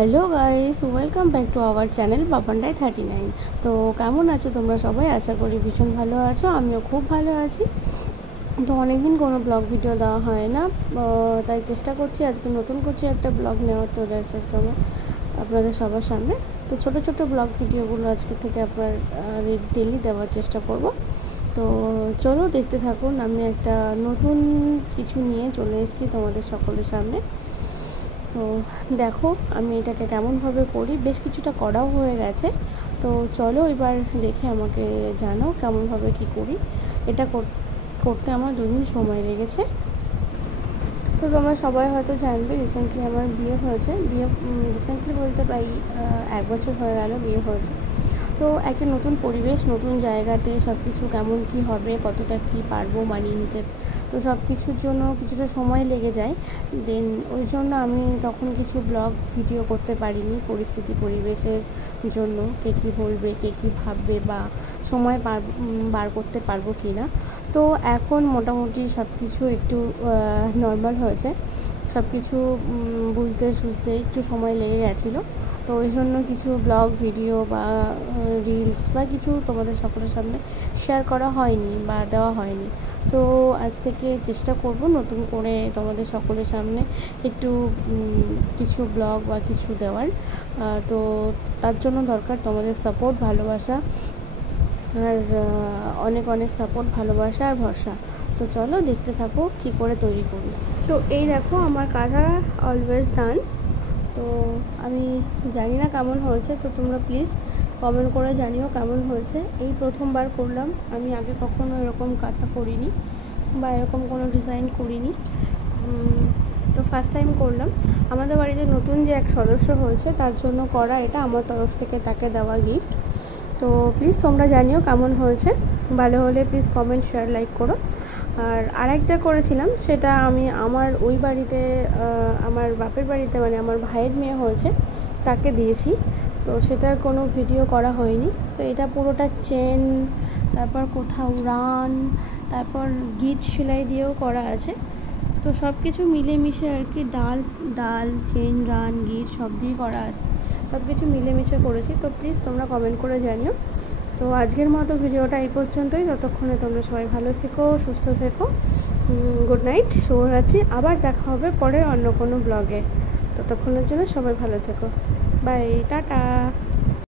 Hello guys, welcome back to our channel বাপান্ডাই 39। তো কেমন আছো তোমরা সবাই? আশা করি ভীষণ ভালো আছো, আমিও খুব ভালো আছি। তো অনেকদিন কোনো ব্লগ ভিডিও দেওয়া হয় না, তাই চেষ্টা করছি আজকে নতুন করছি একটা ব্লগ নেওয়ার চলে আসার জন্য আপনাদের সবার সামনে। তো ছোট ছোট ব্লগ ভিডিওগুলো আজকে থেকে আপনার ডেলি দেওয়ার চেষ্টা করব। তো চলো দেখতে থাকুন, আমি একটা নতুন কিছু নিয়ে চলে এসেছি তোমাদের সকলের সামনে। তো দেখো আমি এটাকে কেমনভাবে করি, বেশ কিছুটা করাও হয়ে গেছে। তো চলো এবার দেখে আমাকে জানাও কেমনভাবে কি করি। এটা করতে আমার 2 দিন সময় লেগেছে। তো তোমরা সবাই হয়তো জানবে, রিসেন্টলি আমার বিয়ে হয়েছে। রিসেন্টলি বলতে প্রায় 1 বছর হয়ে গেল বিয়ে হয়েছে। তো একটা নতুন পরিবেশ, নতুন জায়গাতে সব কিছু কেমন কি হবে, কতটা কি পারবো মানিয়ে নিতে, তো সব কিছুর জন্য কিছুটা সময় লেগে যায়। দেন ওই জন্য আমি তখন কিছু ব্লগ ভিডিও করতে পারিনি, পরিবেশের জন্য কে কী বলবে, কে কী ভাববে, বা সময় বার করতে পারবো কি না। তো এখন মোটামুটি সব কিছু একটু নর্মাল হয়েছে, সব কিছু বুঝতে একটু সময় লেগে গেছিলো। তো ওই জন্য কিছু ব্লগ ভিডিও বা রিলস বা কিছু তোমাদের সকলের সামনে শেয়ার করা হয়নি বা দেওয়া হয়নি। তো আজ থেকে চেষ্টা করব নতুন করে তোমাদের সকলের সামনে একটু কিছু ব্লগ বা কিছু দেওয়ার। তো তার জন্য দরকার তোমাদের সাপোর্ট, ভালোবাসা, আর অনেক অনেক সাপোর্ট, ভালোবাসা আর ভরসা। তো চলো দেখতে থাকো কী করে তৈরি করি। তো এই দেখো আমার কাঁথা অলওয়েজ ডান। তো আমি জানি না কেমন হয়েছে, তো তোমরা প্লিজ কমেন্ট করে জানিও কেমন হয়েছে। এই প্রথমবার করলাম, আমি আগে কখনো এরকম কাঁথা করিনি বা এরকম কোনো ডিজাইন করিনি। তো ফার্স্ট টাইম করলাম। আমাদের বাড়িতে নতুন যে এক সদস্য হয়েছে তার জন্য করা, এটা আমার তরফ থেকে তাকে দেওয়া গিফট। তো প্লিজ তোমরা জানিও কেমন হয়েছে, ভালো হলে প্লিজ কমেন্ট, শেয়ার, লাইক করো। আর আরেকটা করেছিলাম, সেটা আমি আমার ওই বাড়িতে, আমার বাপের বাড়িতে, মানে আমার ভাইয়ের মেয়ে হয়েছে, তাকে দিয়েছি। তো সেটার কোনো ভিডিও করা হয়নি। তো এটা পুরোটা চেন, তারপর কোথাও রান, তারপর গিট সেলাই দিয়েও করা আছে। তো সব কিছু মিলেমিশে আর কি, ডাল চেন রান গিট সব দিয়ে করা আছে, সব কিছু মিলেমিশে করেছি। তো প্লিজ তোমরা কমেন্ট করে জানিও। তো আজকের মতো ভিডিওটা এই পর্যন্তই। ততক্ষণে তোমরা সবাই ভালো থেকো, সুস্থ থেকো। গুড নাইট, শুভরাত্রি। আবার দেখা হবে পরে অন্য কোনো ব্লগে। ততক্ষণের জন্য সবাই ভালো থেকো। Bye, tata.